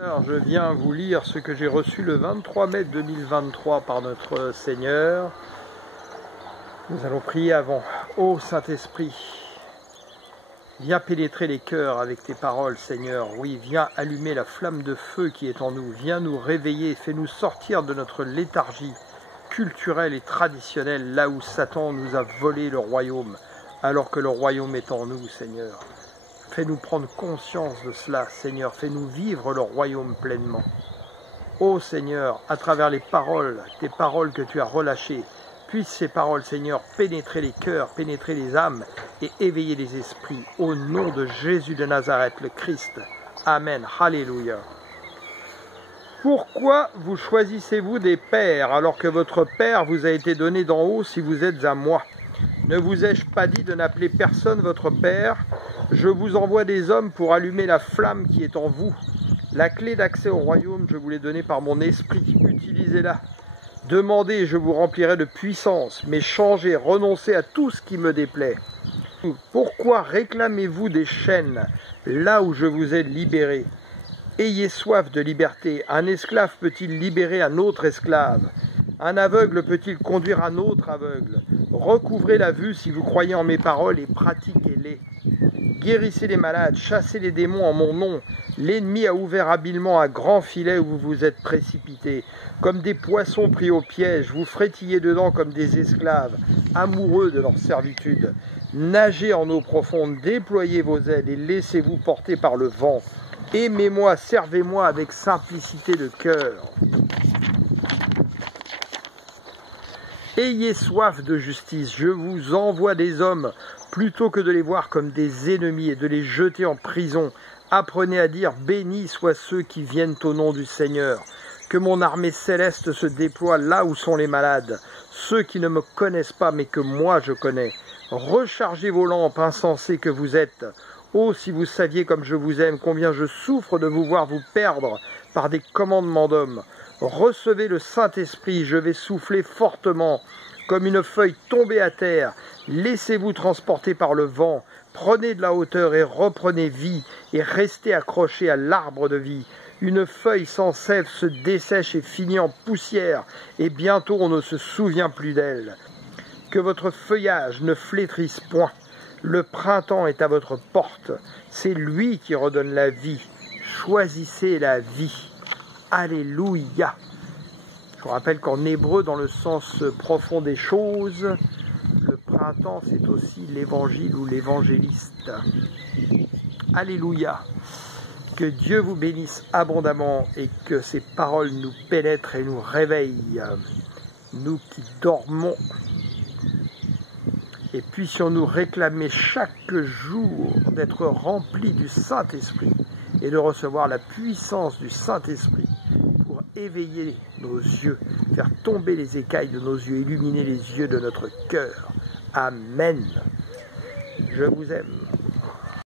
Alors, je viens vous lire ce que j'ai reçu le 23 mai 2023 par notre Seigneur. Nous allons prier avant. Ô Saint-Esprit, viens pénétrer les cœurs avec tes paroles, Seigneur. Oui, viens allumer la flamme de feu qui est en nous. Viens nous réveiller, fais-nous sortir de notre léthargie culturelle et traditionnelle, là où Satan nous a volé le royaume, alors que le royaume est en nous, Seigneur. Fais-nous prendre conscience de cela, Seigneur. Fais-nous vivre le royaume pleinement. Ô Seigneur, à travers les paroles, tes paroles que tu as relâchées, puissent ces paroles, Seigneur, pénétrer les cœurs, pénétrer les âmes et éveiller les esprits. Au nom de Jésus de Nazareth, le Christ. Amen. Alléluia. Pourquoi vous choisissez-vous des pères alors que votre Père vous a été donné d'en haut si vous êtes à moi? Ne vous ai-je pas dit de n'appeler personne votre Père? Je vous envoie des hommes pour allumer la flamme qui est en vous. La clé d'accès au royaume, je vous l'ai donnée par mon esprit. Utilisez-la. Demandez et je vous remplirai de puissance, mais changez, renoncez à tout ce qui me déplaît. Pourquoi réclamez-vous des chaînes là où je vous ai libéré? Ayez soif de liberté. Un esclave peut-il libérer un autre esclave? Un aveugle peut-il conduire un autre aveugle? Recouvrez la vue si vous croyez en mes paroles et pratiquez-les. Guérissez les malades, chassez les démons en mon nom. L'ennemi a ouvert habilement un grand filet où vous vous êtes précipités. Comme des poissons pris au piège, vous frétillez dedans comme des esclaves, amoureux de leur servitude. Nagez en eau profonde, déployez vos ailes et laissez-vous porter par le vent. Aimez-moi, servez-moi avec simplicité de cœur. Ayez soif de justice, je vous envoie des hommes, plutôt que de les voir comme des ennemis et de les jeter en prison. Apprenez à dire, bénis soient ceux qui viennent au nom du Seigneur. Que mon armée céleste se déploie là où sont les malades, ceux qui ne me connaissent pas mais que moi je connais. Rechargez vos lampes, insensés que vous êtes. Oh, si vous saviez comme je vous aime, combien je souffre de vous voir vous perdre par des commandements d'hommes. Recevez le Saint-Esprit, je vais souffler fortement, comme une feuille tombée à terre. Laissez-vous transporter par le vent, prenez de la hauteur et reprenez vie, et restez accrochés à l'arbre de vie. Une feuille sans sève se dessèche et finit en poussière, et bientôt on ne se souvient plus d'elle. Que votre feuillage ne flétrisse point. Le printemps est à votre porte, c'est lui qui redonne la vie. Choisissez la vie. Alléluia. Je vous rappelle qu'en hébreu, dans le sens profond des choses, le printemps, c'est aussi l'évangile ou l'évangéliste. Alléluia. Que Dieu vous bénisse abondamment et que ces paroles nous pénètrent et nous réveillent, nous qui dormons. Et puissions-nous réclamer chaque jour d'être remplis du Saint-Esprit et de recevoir la puissance du Saint-Esprit pour éveiller nos yeux, faire tomber les écailles de nos yeux, illuminer les yeux de notre cœur. Amen. Je vous aime.